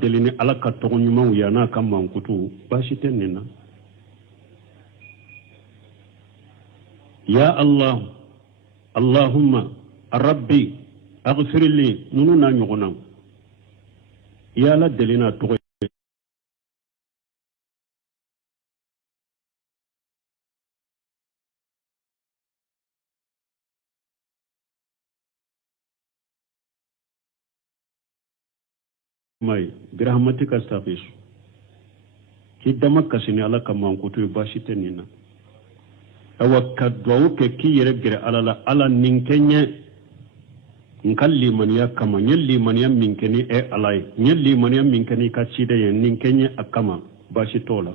delini ala ka tɔgɔ ɲumanw ye a n'a ka mankutu baasi tɛ nin na. Ya Allah, Allahumma, Rabbi, aghfirli, nunu n'a ɲɔgɔnna. I ye ala deli n'a tɔgɔ ye. Mai, birahmatika astaghis. Ki dama kasini ala ka mankutu baasi tɛ nin na. Awa ka duwawu kɛ k'i yɛrɛ gɛrɛ ala la, ala nin kɛ n ye n ka limaniya kama, n ye limaniya min kɛ ni ala ye, n ye limaniya min kɛ ni ka ciden ye, nin kɛ n ye a kama, baasi t'o la.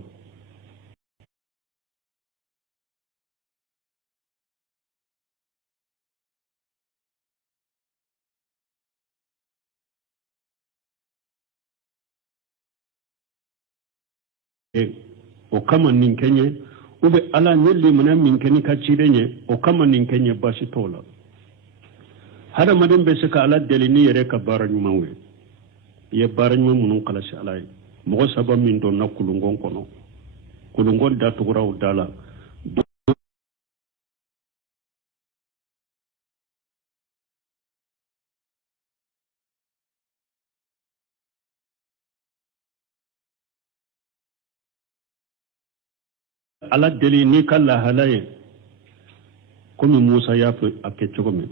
O kama nin kɛ n ye, ou bien ala n ye limaniya min kɛ ni ka ciden ye, o kama nin kɛ n ye, baasi t'o la. Hadamaden bɛ se ka ala deli ni yɛrɛ ka baara ɲumanw ye. I ye baara ɲuman minnu kɔlɔsi ala ye. Mɔgɔ saba min donna kulungɔn kɔnɔ, kulungɔn datugura o da la. Ala deli ni ka lahala ye, komi Musa y'a fɔ a kɛ cogo min.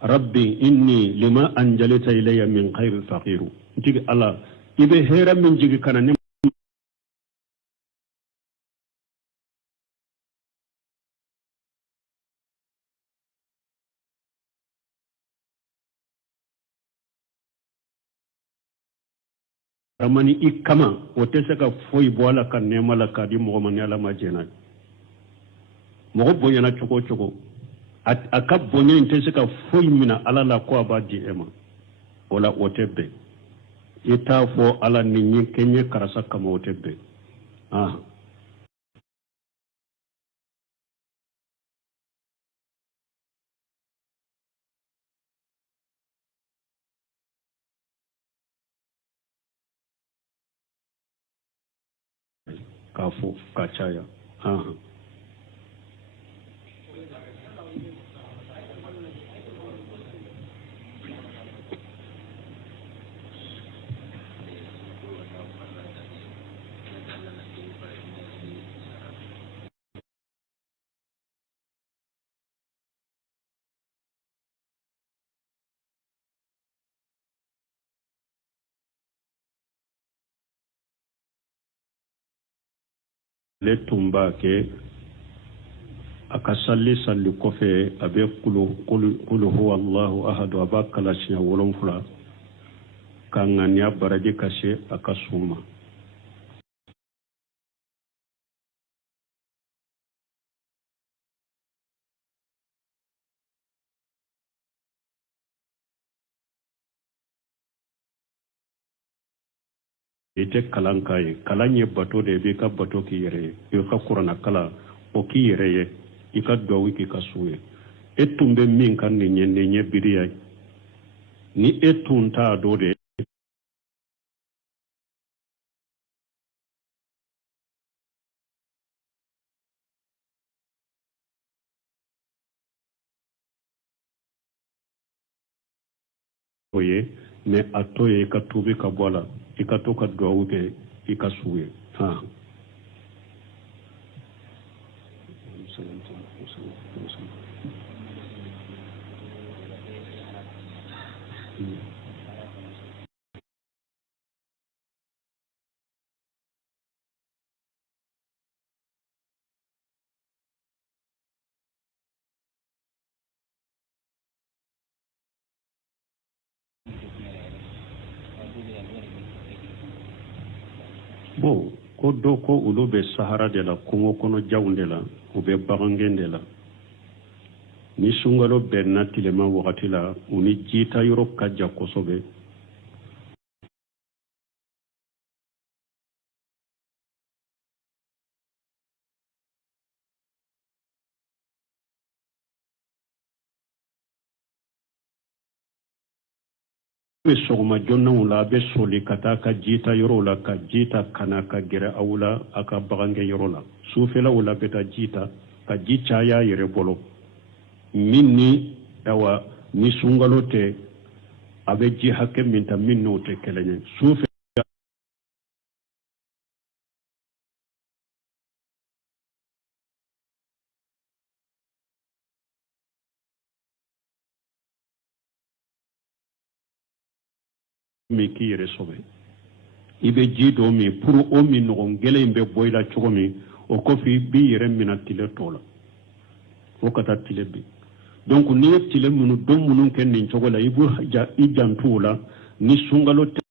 Rabbi inni lima anjalita ilayya min khairin faqiru. Ntigi ala, i bɛ hɛrɛ min jigi kana ne ramani i kama, o tɛ se ka foyi bɔ ala ka nɛɛma la k'a di mɔgɔ ma ni ala ma jɛna. Mɔgɔ bonyana cogo o cogo, a ka bonya in tɛ se ka foyi minɛ ala la ko a b'a di e ma. O la o tɛ bɛn. I t'a fɔ ala ni ɲe kɛ n ye karasa kama, o tɛ bɛn. K'a fɔ ka caya. Le tun b'a kɛ a ka salli kɔfɛ a bɛ kulu huwa Allahu ahadu, a b'a kala siɲɛ 7 ka ŋaniya baraji ka se a ka sun ma. I tɛ kalan k'a ye, kalan ye bato de ye, i b'i ka bato k'i yɛrɛ ye, i ka kuranna kalan o k'i yɛrɛ ye, i ka duwawu k'i ka su ye. E tun bɛ min kan nin ye biriya ye. Ni e tun t'a dɔ de o ye, mais a to ye i ka tubi ka bɔ a la, i ka to ka duwawu kɛ i ka su ye. Bon, ko dɔ ko olu bɛ sahara de la, kungo kɔnɔ jaw de la, u bɛ bagangɛn de la. Ni sunkalo bɛnna tilema wagati la, u ni jita yɔrɔ ka jan kosɛbɛ. be sogoma jonnaw la be soli kata ka jita yoro la ka jita kana ka gere awla aka bagange yoro la sufela wala beta jita ka jicha ya yere bolo minni dawa ni sungalote abe ji hakke minta minno te kelenye sufe mi ki yere sobe ibe ji do mi pour o mi no ngele imbe boyla chogomi o kofi bi yere minatile tola o kata tile bi donc ni tile munu dom munu ken nin chogola ibu ja ijantula ni sungalote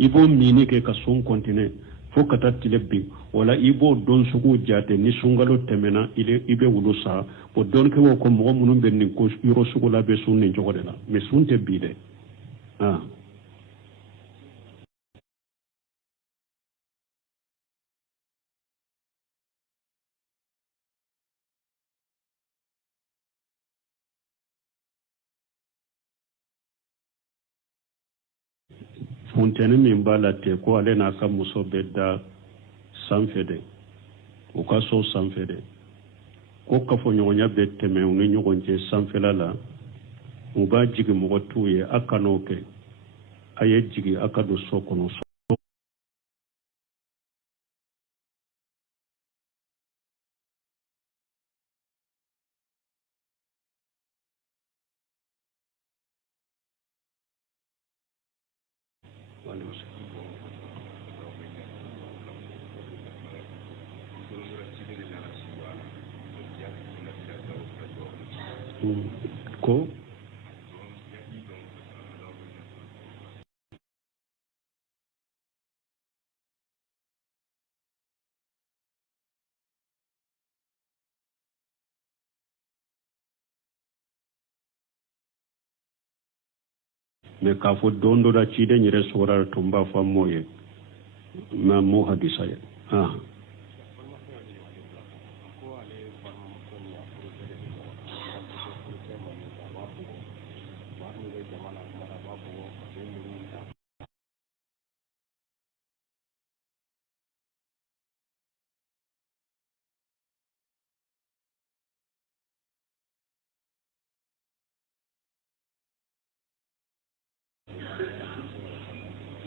ibo mini ke ka sun kontine fo kata tilebbi wala ibo don sugu jate ni sungalo temena ile ibe wulusa o don ke wo ko mo munum ben ni ko yoro sugu la be sun ni jogode la me sunte bide ah fontene min bala te ko ale na ka muso bedda sanfede o ka so sanfede ko ka fo nyonya be teme ni nyogonje sanfela la o ba jigi mo tuye akanoke aye jigi akado so kono so ko me ka fo dondo da cide nyire sora tumba fa moye ma mo hadisa ya ah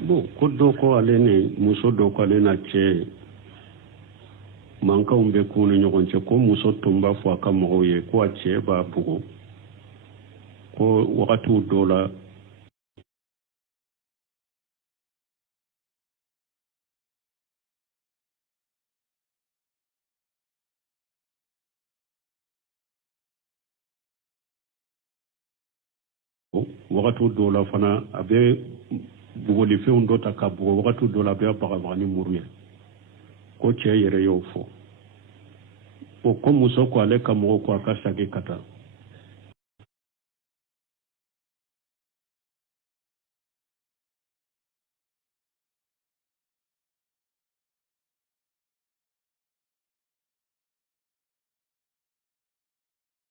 bo ko do ko ale ni muso do ko ale na che manka umbe kunu nyogon che ko muso tumba fo aka mo ye ko che ba bugo ko wakati dola wakati dola fana abe bugo li fe undo ta ka bugo wakati dola be baga bani muruye ko che yere yo fo o ko muso ko ale ka mo ko aka sage kata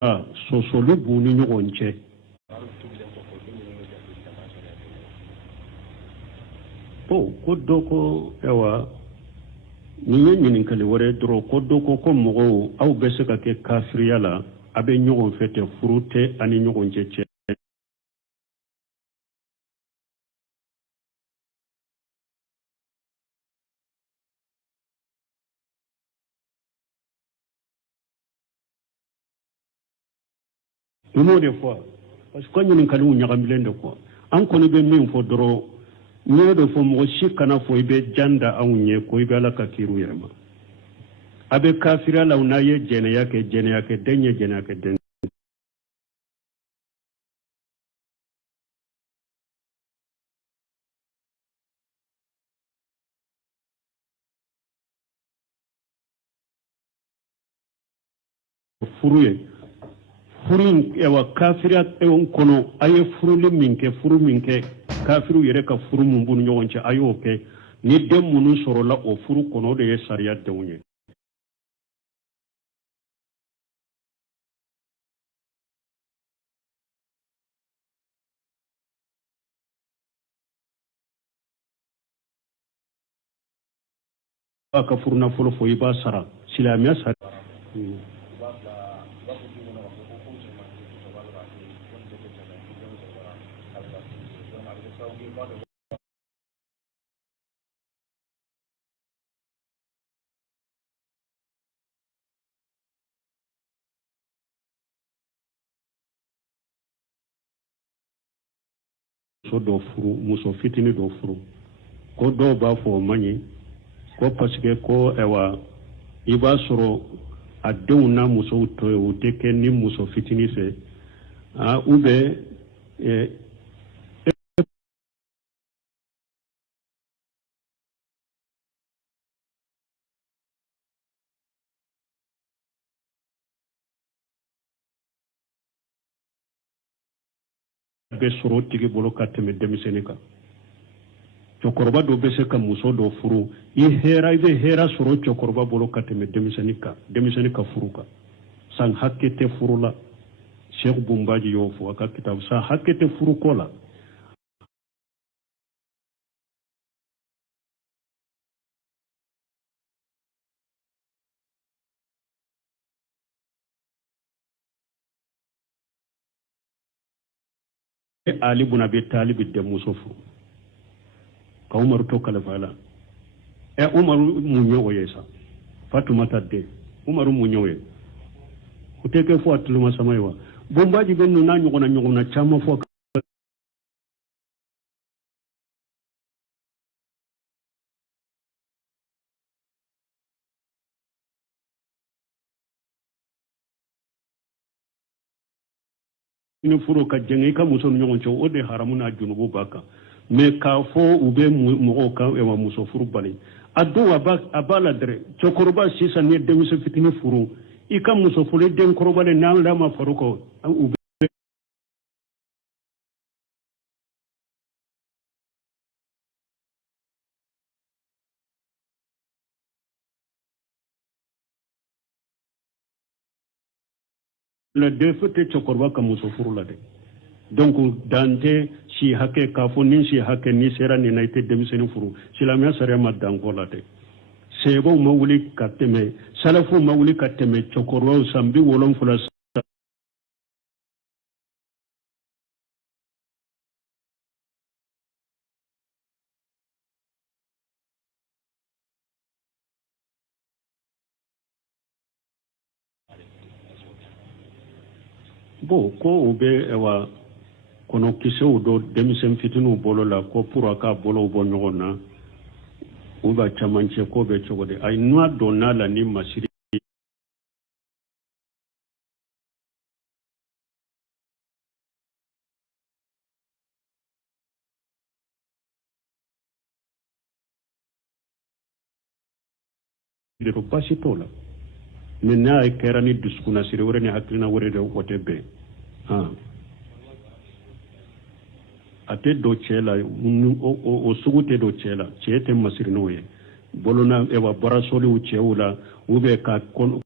ah so so lu bu ni nyogon che ko doko ewa ni ye ɲininkali wɛrɛ dɔrɔn ko doko ko mɔgɔw aw bɛ se ka kɛ kafiriya la a bɛ ɲɔgɔn fɛ tɛ furu tɛ ani ɲɔgɔn cɛ n'o de fɔ parce que ko ɲininkaliw ɲagamilen de kɔ an kɔni bɛ min fɔ dɔrɔn n y'o de fɔ mɔgɔ si kana fɔ i bɛ jan da anw ɲɛ ko i bɛ ala ka kiiriw yɛrɛ ma a bɛ kafiriya la n'a ye jɛnɛya kɛ den ye jɛnɛya kɛ den furu ye furu in ewa kafiriya kɔnɔ a ye furuli min kɛ furu min kɛ kafiru yɛrɛ ka furu mun b'u ni ɲɔgɔn cɛ a y'o kɛ ni den minnu sɔrɔla o furu kɔnɔ o de ye sariya denw ye a ka furu nafolo fɔ i b'a sara silamɛya sara muso dɔ furu muso fitinin dɔ furu ko dɔw b'a fɔ o man ɲi ko parce que ko i b'a sɔrɔ a denw n'a musow tɔ ye o tɛ kɛ ni muso fitinin fɛ ou bien bɛ sɔrɔ o tigi bolo ka tɛmɛ denmisɛnnin kan cɛkɔrɔba dɔ bɛ se ka muso dɔ furu i bɛ hɛrɛ sɔrɔ cɛkɔrɔba bolo ka tɛmɛ denmisɛnnin ka furu kan san hakɛ tɛ furu la Sheikh Bumbaji y'o fɔ a ka kitabu san hakɛ tɛ furu ko la Ali bun Abi Talib de muso furu ka Umaru to kalifa la Umaru mun ye o ye sa Fatumata den Umaru mun ye o ye o tɛ kɛ fɔ a tuloma sama ye wa Bumbaji bɛ ninnu n'a ɲɔgɔnna caman fɔ ni furu ka jɛngɛ i ka muso ni ɲɔgɔn cɛ o de haramu n'a junubu b'a kan mais k'a fɔ u bɛ mɔgɔw kan muso furu bali a don a b'a la dɛrɛ cɛkɔrɔba sisan ni denmuso fitinin furu i ka muso furu den kɔrɔbalen n'an da ma far'o kan u bɛ la defo tɛ cɛkɔrɔba ka muso furu la dɛ donc dan tɛ si hakɛ k'a fɔ ni si hakɛ ni sera nin na i tɛ denmisɛnnin furu silamɛya sariya ma dan kɔ la dɛ sɛbɛw ma wuli ka tɛmɛ salafu ma wuli ka tɛmɛ cɛkɔrɔbaw san 70 bon ko u bɛ kɔnɔkisɛw dɔ denmisɛn fitininw bolo la ko pour a k'a bolow bɔ ɲɔgɔn na u b'a camancɛ ko bɛ cogo di ayi n'a dɔnn'a la ni masiri de basi t'o la mais n'a kɛra ni dusukunnasiri wɛrɛ ni hakilina wɛrɛ de o tɛ bɛn a tɛ don cɛ la o sugu tɛ don cɛ la cɛ tɛ masiri n'o ye bolona barasoliw cɛw la ou bien ka komu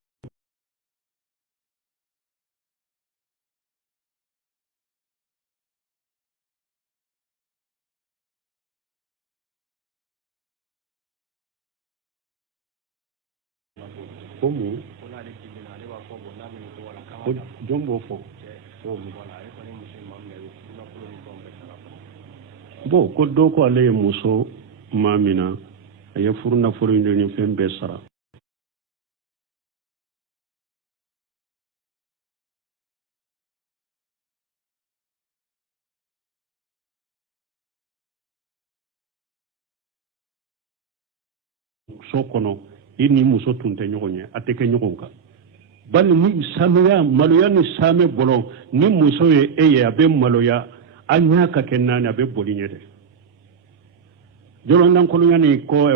jɔn b'o fɔ bon ko dɔ ko ale ye muso maa min na a ye furu nafolo ɲini ni fɛn bɛɛ sara so kɔnɔ i ni muso tun tɛ ɲɔgɔn ye a tɛ kɛ ɲɔgɔn kan bali ni sanuya maloya ni saamɛ bɔlɔ ni muso ye e ye a bɛ maloya a ɲa ka kɛ naani a bɛ boli ɲɛ dɛ jɔlɔndankolonya ni ko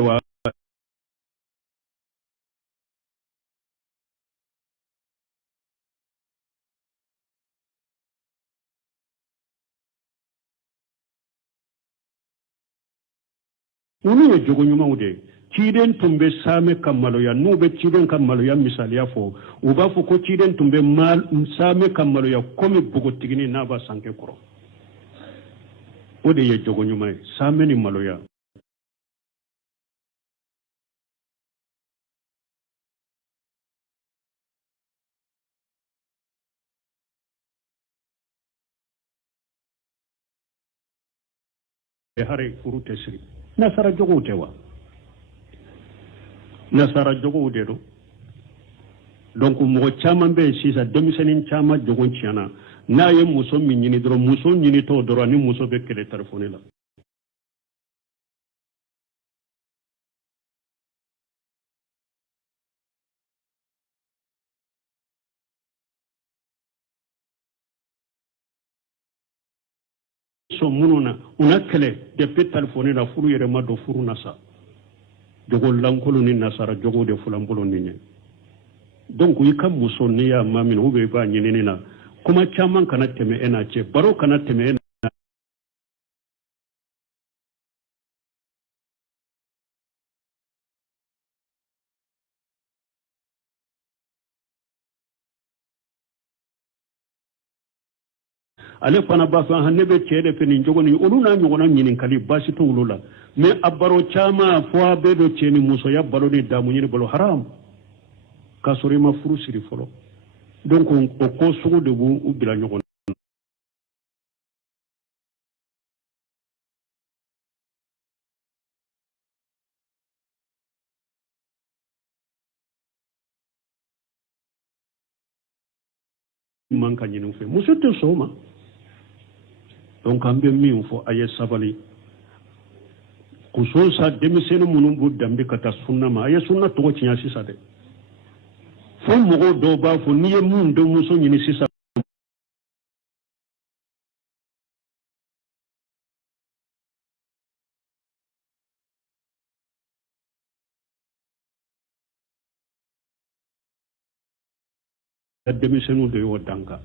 unu ye jogo ɲumanw de ciden tun bɛ saame ka maloya n'u bɛ ciden ka maloya misaliya fɔ u b'a fɔ ko ciden tun bɛ saame ka maloya komi bogotigini n'a b'a sanke kɔrɔ o de ye jogo ɲuman ye saame ni maloya hare furu tɛ siri nasara jogow tɛ wa nasara jogow de don donc mɔgɔ caman bɛ yen sisan denmisɛnnin caman jogo tiɲɛna n'a ye muso min ɲini dɔrɔn muso ɲinitɔ dɔrɔn ni muso bɛ kɛlɛ telefɔni la sɔn minnu na u na kɛlɛ depuis telefɔni la furu yɛrɛ ma don furu na sa jogo lankolon ni nasara jogo de fulanbolo ni ɲɛ donc i ka muso n'i y'a ma minɛ ou bien i b'a ɲinini na kuma caman kana tɛmɛ e n'a cɛ baro kana tɛmɛ e n'a ale fana b'a fɔ ne bɛ cɛ de fɛ nin jogo nin olu n'a ɲɔgɔnna ɲininkali baasi t'o olu la mais a baro caman fɔ a bɛɛ don cɛ ni musoya balo ni damu ɲini balo haram k'a sɔrɔ i ma furu siri fɔlɔ donc o ko sugu de b'u bila ɲɔgɔn man ka ɲini fɛ muso tɛ sɔn o ma donc an bɛ min fɔ a ye sabali kuso sa denmisɛnnin minnu b'u danbe ka taa sunna ma a ye sunna tɔgɔ tiɲɛ sisan dɛ fo mɔgɔw dɔw b'a fɔ n'i ye mun denmuso ɲini sisan denmisɛnninw de y'o danka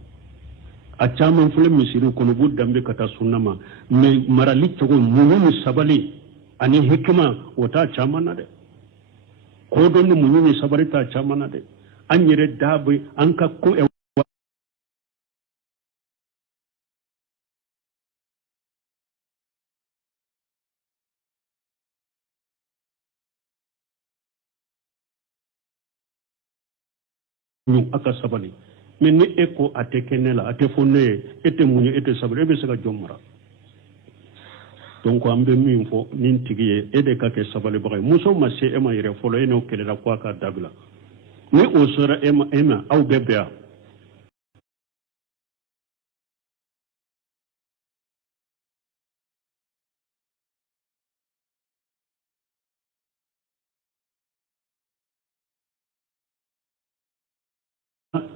a caman filɛ misiriw kɔnɔ u b'u danbe ka taa sunna ma mais marali cogo muɲu ni sabali ani hikima o t'a caman na dɛ kodɔn ni muɲu ni sabali t'a caman na dɛ an yɛrɛ da bɛ an ka ko a ka sabali mais ni e ko a tɛ kɛ ne la a tɛ fɔ ne ye e tɛ muɲu e tɛ sabali e bɛ se ka jɔn mara donc an bɛ min fɔ nin tigi ye e de ka kɛ sabalibaga ye muso ma se e ma yɛrɛ fɔlɔ e n'o kɛlɛla ko a k'a dabila ni o sera e ma aw bɛɛ bɛ yan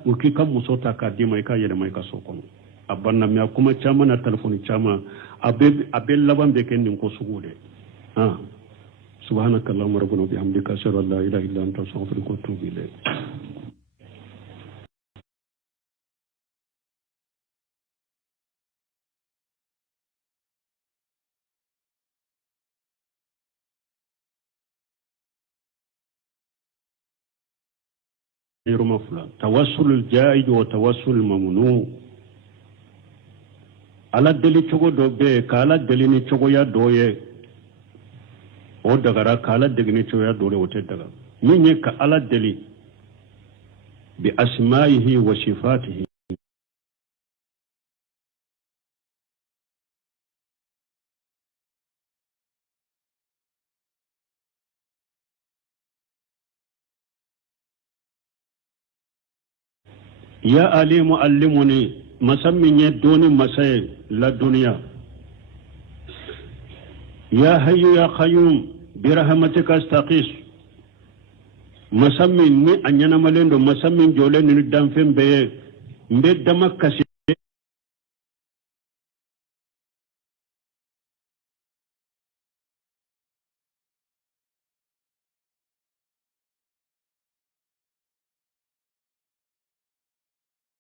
u k'i ka muso ta k'a d'i ma i ka yɛlɛma i ka so kɔnɔ a banna mais a kuma caman na telefɔni caman a bɛ laban bɛ kɛ nin ko sugu de سبحانك اللهم ربنا وبحمدك أشهد أن لا إله إلا أنت أستغفرك وأتوب إليك توسل الجائز وتوسل الممنوع على دليل تشوغو دوبي كالا دليل تشوغو يا دويه o dagara kala degni coya dole wote daga min ye ka ala deli bi asma'ihi wa sifatihi ya alimu allimuni masammin ye doni masay la duniya يا حي يا قيوم برحمتك استغيث مسمين ني انينا مالندو مسمين جولين ني دامفين بي مبي دمكاسي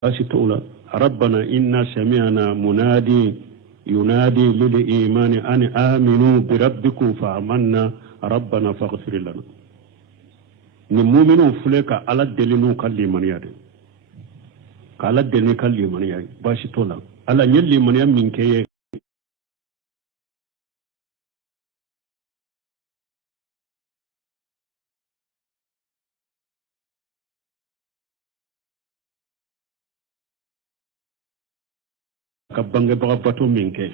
اسيتولا ربنا إنا سمعنا منادي ينادي للإيمان أن آمنوا بربكم فآمنا ربنا فاغفر لنا نمؤمنون فلك على الدليل كالليمان ياري على الدليل كالليمان ياري باشي تولا على نيل من يمين كي ka bangebaga bato min kɛ